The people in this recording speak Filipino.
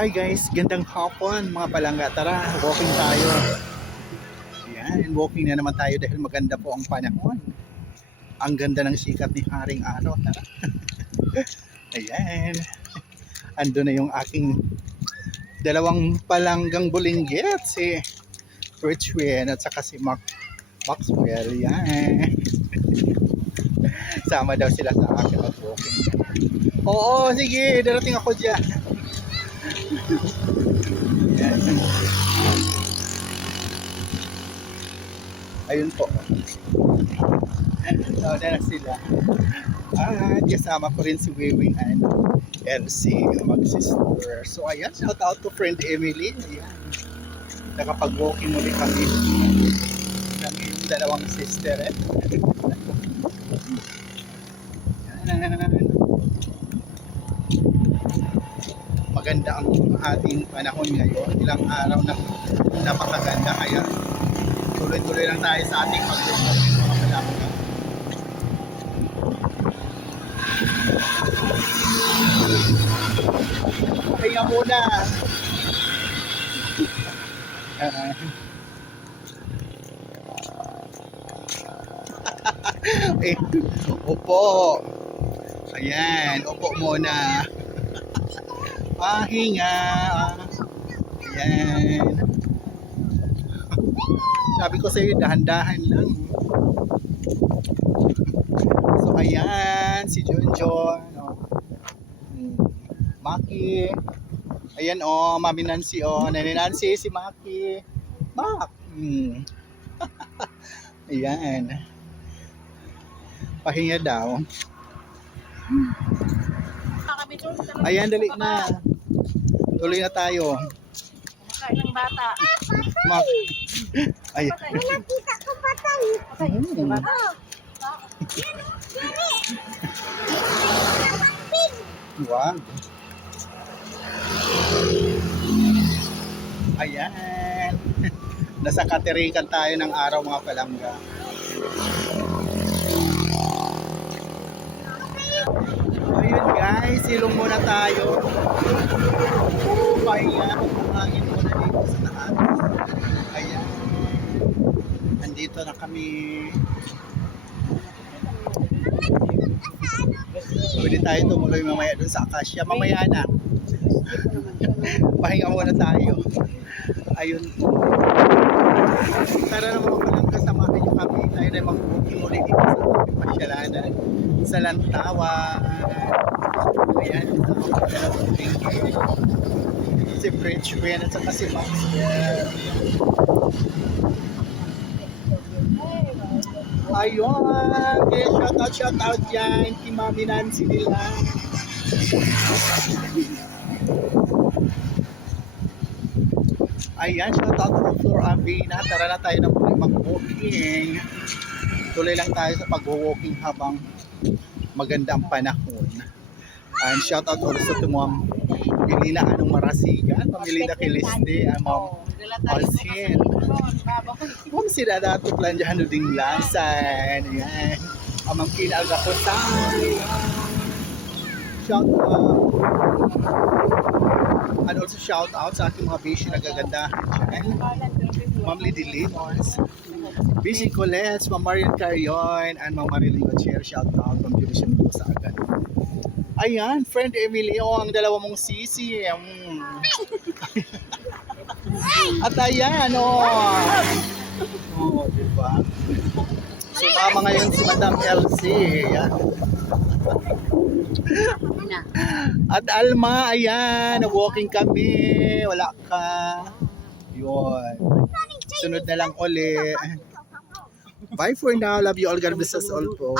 Hi guys, gandang hapon mga palangga. Tara, walking tayo. Ayan, walking na naman tayo dahil maganda po ang panahon. Ang ganda ng sikat ni Haring Araw. Tara. Ayan. Ando na yung aking dalawang palanggang bulinggit. Si Richwin at saka si Maxwell. Ayan. Sama daw sila sa akin mag-walking. Oo, sige. Darating ako dyan. Ayun po. Nauna na sila. At kasama ko rin si Wewing and Elsie, mag-sister. So ayan, shout out to friend Emily. Ayan. Nakapag-walking muli kami. Kami yung dalawang sister. Ayan. Maganda ang ating panahon ngayon. Ilang araw na napakaganda, kaya tuloy-tuloy lang tayo sa ating pag-walking mga palangga. Kaya muna. Eh, upo. Ayan, upo muna. Pahinga. Ayan. Sabi ko sa'yo, dahan-dahan lang. So ayan, si Junjon, Maki. Ayan Mami Nancy Nani Nancy, si Maki. Mak. Ayan. Pahinga daw. Ayan, dali na. Tuloy na tayo. Kumakain ng bata. Mak. Ayan. Nakita ko patay. Patay yung bata. Wow. Ayan. Nasa katerikan tayo ng araw mga palangga. Ayun guys, silong muna tayo. Pahinga, kumangin muna dito sa taas. Ayan. Andito na kami. Pwede tayo tumuloy mamaya dun sa Acacia. Mamaya na. Pahinga muna tayo. Ayun po. Tara na mga palangga, samahan nyo kami. Tayo na mag-booking ulit dito sa aming pasyalanan. Sa Lantawan. Ayan. Si Bridgewin at saka si Maxwell. Ayun. Kaya shout out dyan. Kay Mami Nancy nila. Ayan, shout out to Flor Avina. Tara na tayo na muli mag-walking. Tuloy lang tayo sa pag-walking habang maganda ang panahon. And shout out also to Ma'am Pilina Anong Marasigan, Pamilina Kiliste, Ma'am Alcin. Ma'am sila dato plan dyan ding lasan. Ayan. Amang kinalgapotay. Shout out. And also shout out sa ating mga bishi na gagandahan. Ma'am Lady Limons, Bishi Colette, Ma'am Marian Carrion, and Ma'am Marilyn Gutierrez. Shout out from Judicial sa agad. Ayan, friend Emily, ang dalawa mong sisi. At ayan, diba? Sumama ngayon si Madam Elsie. Ayan. At Alma, ayan, walking kami. Wala ka. Yun. Sunod na lang uli. Bye for now. Love you all. God bless us all po.